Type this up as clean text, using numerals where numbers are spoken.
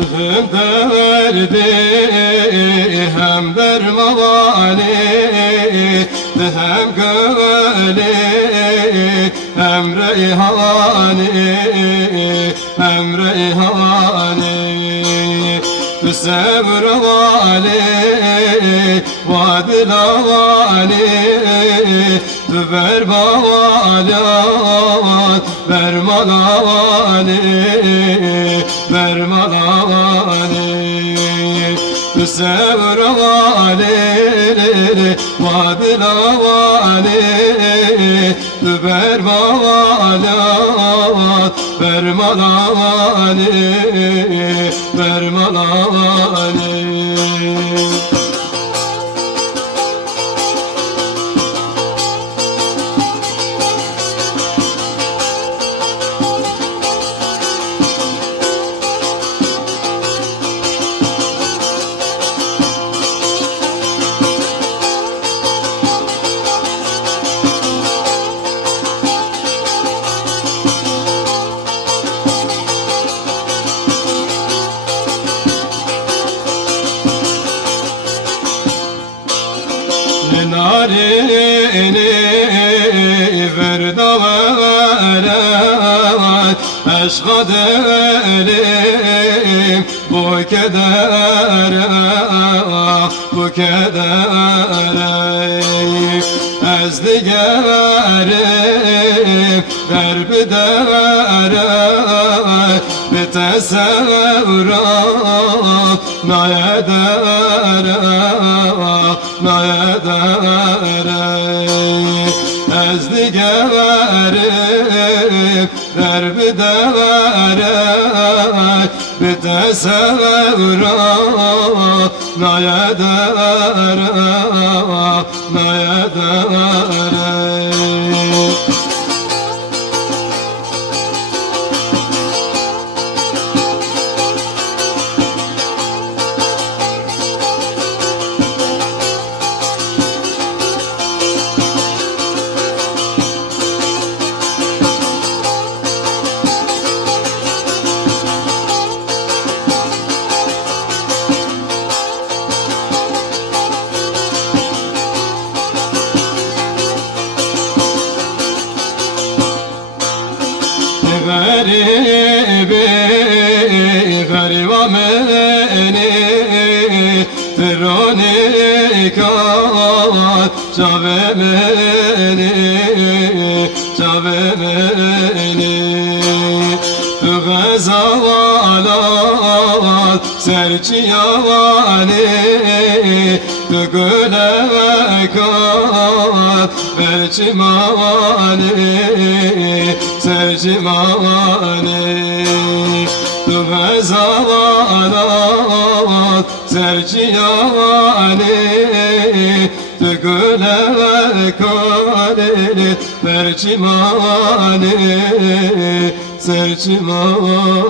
Hem derdi hem dermani, hem gölü hem reyhani, hem reyhani. Sevravani vadilavani, vermavalat vermalavani, vermalavani. Sevravani vadilavani, vermavalat vermalavani, vermalavani. Narini verdaveret eşkad elim bu kedere, bu kedere. Ezdigerim derbi dere, bitesevram nayedere, nayedere. Ezdigerim derbi dere, bitesevram nayedere, nayedere. Garibi garibameni teronikat çavemeni, çavemeni. Gazavalat serçiyavani, gülevkat verçimani, serçimani. Gazavalat serçiyavani, gülevkat verçimani, serçimani.